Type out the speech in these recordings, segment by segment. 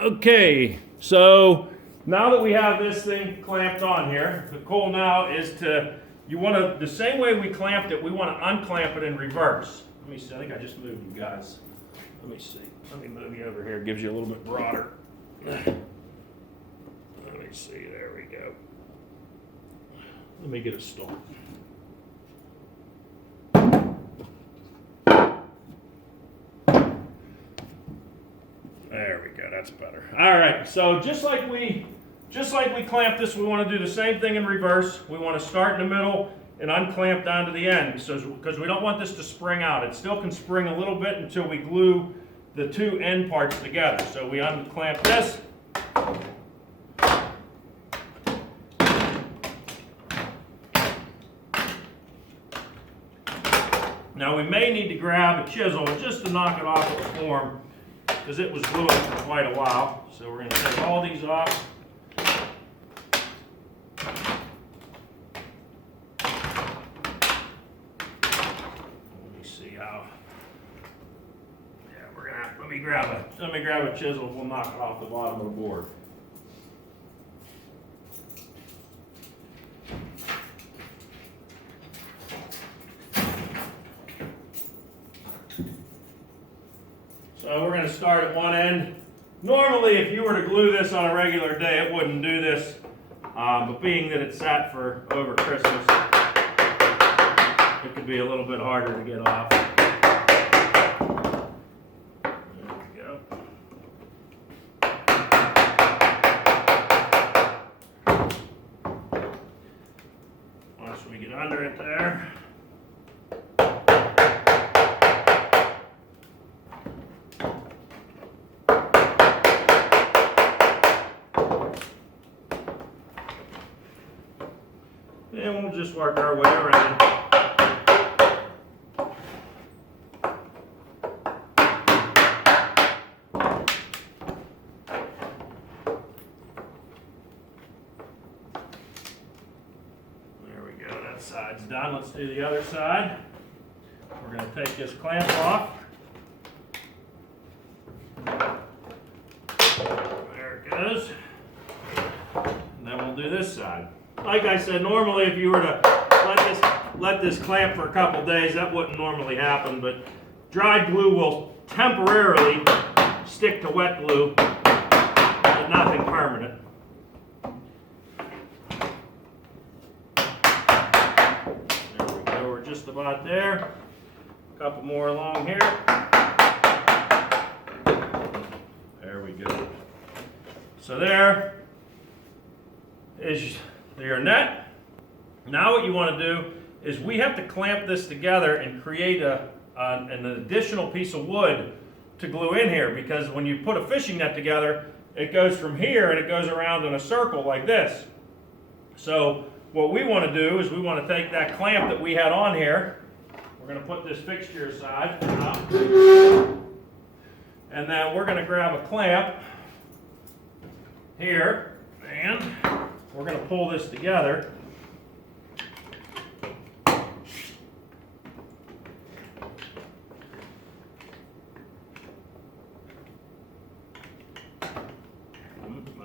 Okay, so now that we have this thing clamped on here, the goal now is the same way we clamped it, we want to unclamp it in reverse. Let me see, I think I just moved you guys. Let me see, let me move you over here, it gives you a little bit broader. Let me see, there we go. Let me get a stool. There we go, that's better. All right, so just like we clamped this, we want to do the same thing in reverse. We want to start in the middle and unclamp down to the end, because we don't want this to spring out. It still can spring a little bit until we glue the two end parts together. So we unclamp this. Now we may need to grab a chisel just to knock it off its form, because it was gluing for quite a while. So we're going to take all these off. Let me see how. Yeah, we're going to have, let me grab a chisel. We'll knock it off the bottom of the board. So we're going to start at one end. Normally, if you were to glue this on a regular day, it wouldn't do this. But being that it sat for over Christmas, it could be a little bit harder to get off. There we go. Once we get under it there. And we'll just work our way around. There we go, that side's done. Let's do the other side. We're going to take this clamp off. There it goes. And then we'll do this side. Like I said, normally if you were to let this clamp for a couple days, that wouldn't normally happen, but dried glue will temporarily stick to wet glue, but nothing permanent. There we go, we're just about there. A couple more along here. There we go. So there is your net. Now what you want to do is we have to clamp this together and create an additional piece of wood to glue in here, because when you put a fishing net together, it goes from here and it goes around in a circle like this. So what we want to do is we want to take that clamp that we had on here, we're going to put this fixture aside for now, and then we're going to grab a clamp here and we're going to pull this together.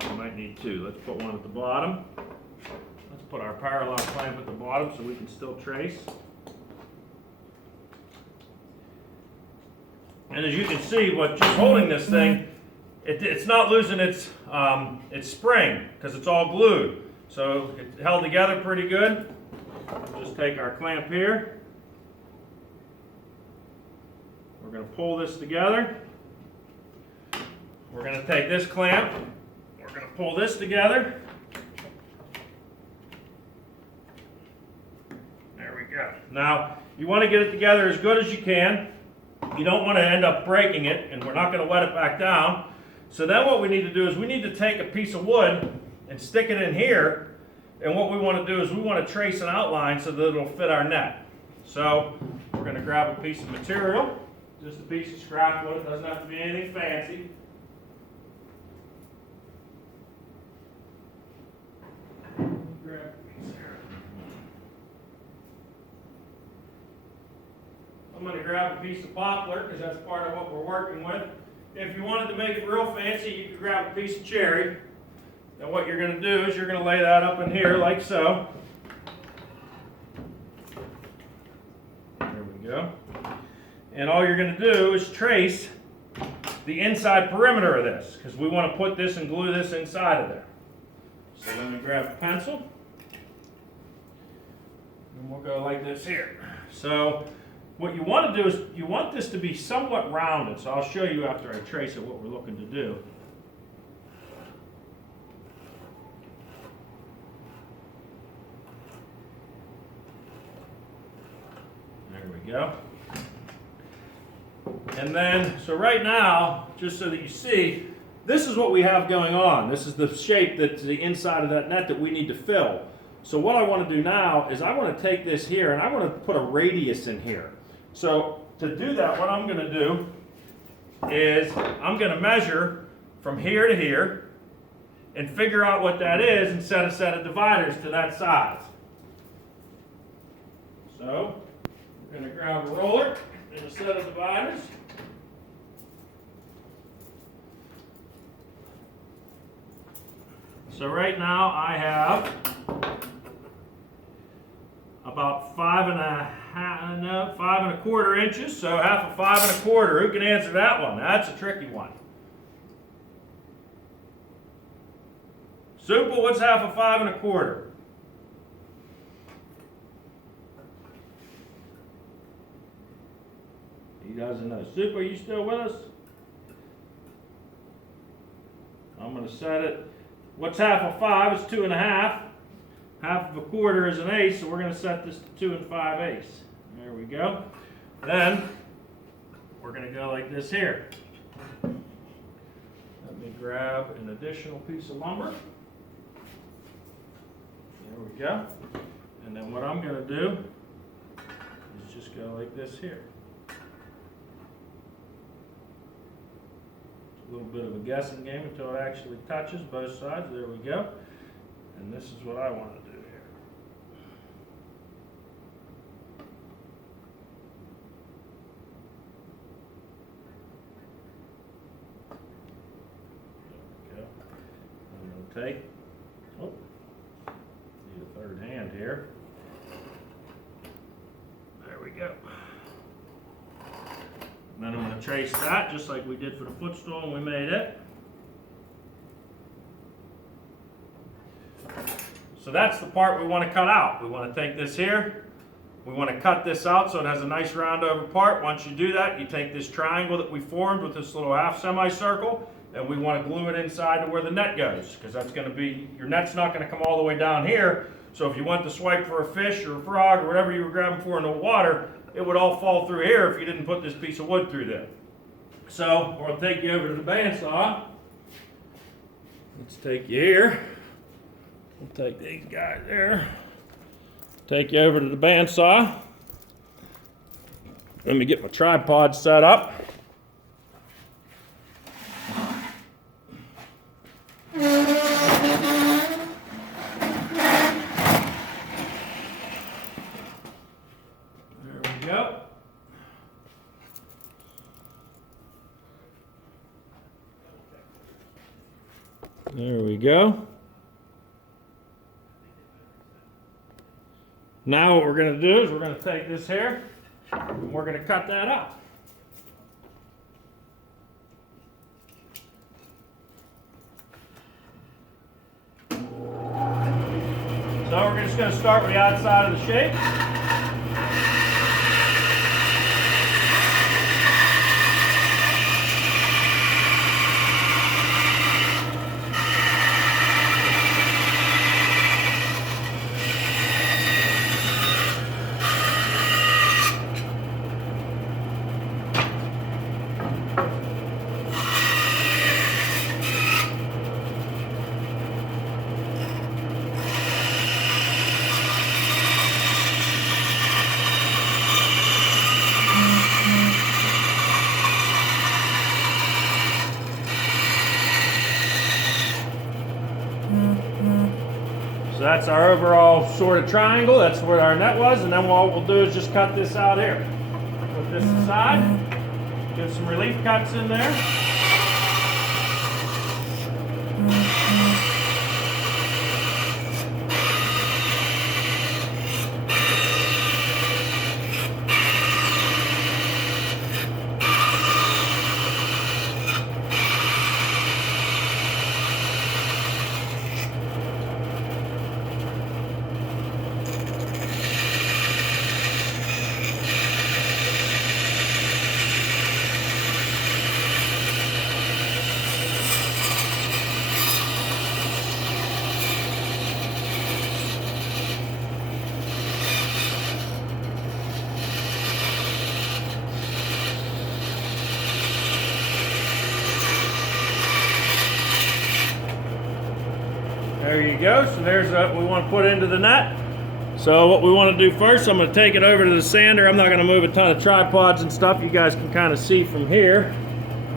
I might need two. Let's put one at the bottom. Let's put our parallel clamp at the bottom so we can still trace. And as you can see, just holding this thing, it's not losing its spring because it's all glued. So it held together pretty good. We'll just take our clamp here. We're going to pull this together. We're going to take this clamp. We're going to pull this together. There we go. Now, you want to get it together as good as you can. You don't want to end up breaking it, and we're not going to wet it back down. So then what we need to do is we need to take a piece of wood and stick it in here, and what we want to do is we want to trace an outline so that it'll fit our net. So we're going to grab a piece of material, just a piece of scrap wood. It doesn't have to be anything fancy. Grab a piece here. I'm going to grab a piece of poplar because that's part of what we're working with. if you wanted to make it real fancy, you could grab a piece of cherry. And what you're going to do is you're going to lay that up in here like so. There we go. And all you're going to do is trace the inside perimeter of this, because we want to put this and glue this inside of there. So let me grab a pencil. And we'll go like this here. So what you want to do is you want this to be somewhat rounded. So I'll show you after I trace it what we're looking to do. There we go. And then, so right now, just so that you see, this is what we have going on. This is the shape that's the inside of that net that we need to fill. So what I want to do now is I want to take this here and I want to put a radius in here. So to do that, what I'm going to do is I'm going to measure from here to here and figure out what that is and set a set of dividers to that size. So we're going to grab a roller and a set of dividers. So right now I have about 5 1/4 inches, so half of 5 1/4. Who can answer that one? That's a tricky one. Supal, what's half of 5 1/4? He doesn't know. Supal, are you still with us? I'm going to set it. What's half of 5 is 2 1/2. Half of 1/4 is an eighth, so we're going to set this to 2 5/8. There we go. Then we're going to go like this here. Let me grab an additional piece of lumber. There we go. And then what I'm going to do is just go like this here. A little bit of a guessing game until it actually touches both sides. There we go. And this is what I want to do here. There we go. I'm going to take, need a third hand here. There we go. And then I'm going to trace that just like we did for the footstool when we made it. So that's the part we want to cut out. We want to take this here. We want to cut this out so it has a nice round over part. Once you do that, you take this triangle that we formed with this little half semicircle, and we want to glue it inside to where the net goes, because that's going to be, your net's not going to come all the way down here. So if you went to swipe for a fish or a frog or whatever you were grabbing for in the water, it would all fall through here if you didn't put this piece of wood through there. So we'll take you over to the bandsaw. Let's take you here. We'll take these guys there. Take you over to the bandsaw. Let me get my tripod set up. There we go. Now what we're going to do is we're going to take this here and we're going to cut that up. So we're just going to start with the outside of the shape. So that's our overall sort of triangle. That's where our net was. And then what we'll do is just cut this out here. Put this aside. Get some relief cuts in there. There you go. So there's what we want to put into the net. So what we want to do first, I'm going to take it over to the sander. I'm not going to move a ton of tripods and stuff. You guys can kind of see from here.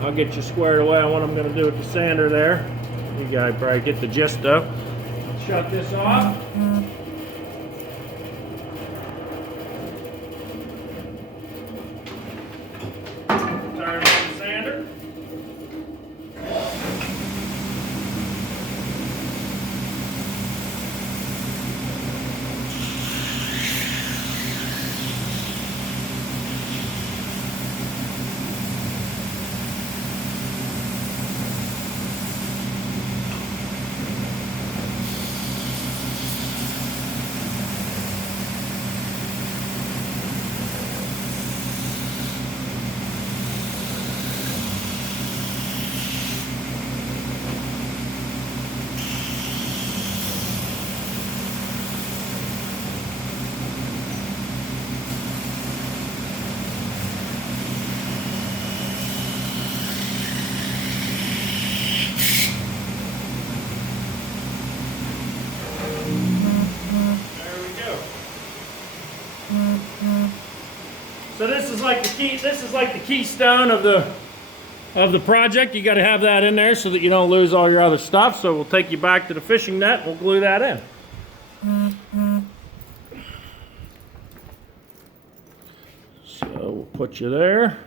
I'll get you squared away on what I'm going to do with the sander there. You guys probably get the gist though. Shut this off. Turn on the sander. So this is like the key. This is like the keystone of the project. You got to have that in there so that you don't lose all your other stuff. So we'll take you back to the fishing net. We'll glue that in. So we'll put you there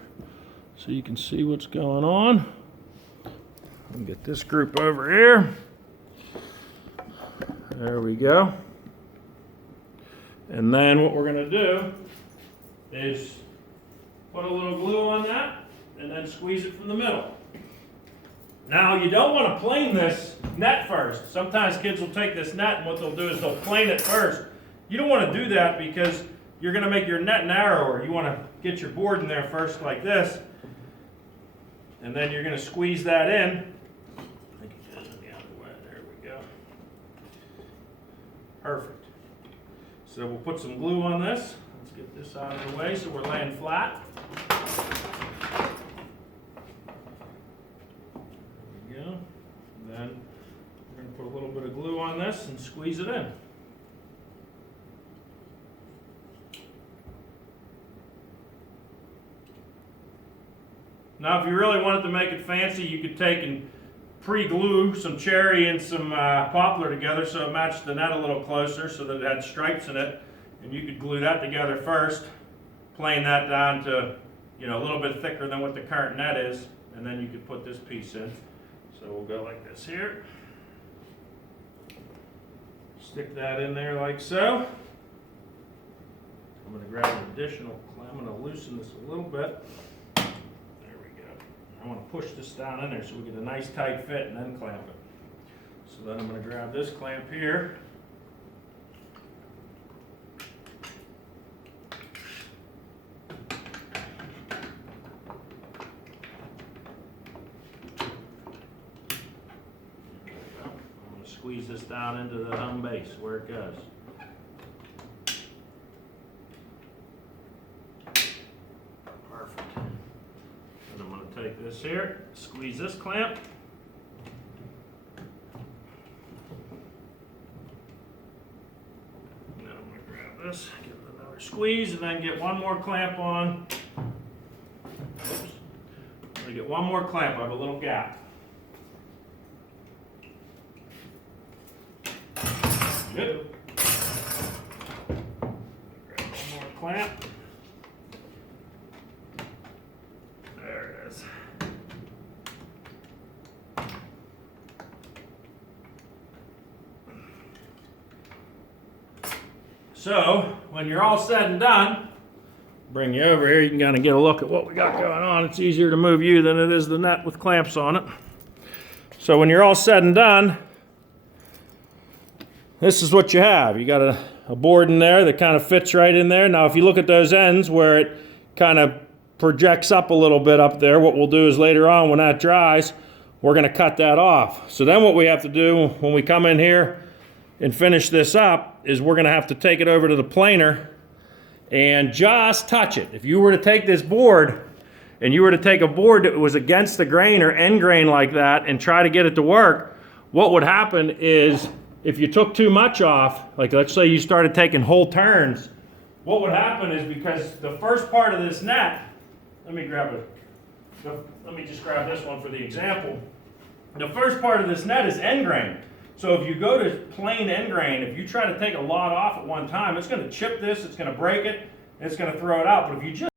so you can see what's going on. I'll get this group over here. There we go. And then what we're going to do is put a little glue on that and then squeeze it from the middle. Now you don't want to plane this net first. Sometimes kids will take this net and what they'll do is they'll plane it first. You don't want to do that because you're going to make your net narrower. You want to get your board in there first like this, and then you're going to squeeze that in. I think it is in the other way. There we go. Perfect. So we'll put some glue on this. Let's get this out of the way so we're laying flat. There we go. And then we're going to put a little bit of glue on this and squeeze it in. Now if you really wanted to make it fancy, you could take and pre-glue some cherry and some poplar together so it matched the net a little closer so that it had stripes in it. And you could glue that together first, plane that down to, you know, a little bit thicker than what the current net is, and then you could put this piece in. So we'll go like this here. Stick that in there like so. I'm going to grab an additional, I'm going to loosen this a little bit. There we go. I want to push this down in there so we get a nice tight fit and then clamp it. So then I'm going to grab this clamp here. Squeeze this down into the home base where it goes. Perfect. And I'm going to take this here, squeeze this clamp. And then I'm going to grab this, give it another squeeze, and then get one more clamp on. Oops. I'm going to get one more clamp. I have a little gap. Good. Grab one more clamp. There it is. So, when you're all said and done, bring you over here, you can kind of get a look at what we got going on. It's easier to move you than it is the net with clamps on it. So when you're all said and done, this is what you have. You got a board in there that kind of fits right in there. Now if you look at those ends where it kind of projects up a little bit up there, what we'll do is later on when that dries, we're going to cut that off. So then what we have to do when we come in here and finish this up is we're going to have to take it over to the planer and just touch it. If you were to take this board and you were to take a board that was against the grain or end grain like that and try to get it to work, what would happen is if you took too much off, like let's say you started taking whole turns, what would happen is, because the first part of this net, let me just grab this one for the example. The first part of this net is end grain. So if you go to plain end grain, if you try to take a lot off at one time, it's going to chip this, it's going to break it, and it's going to throw it out. But if you just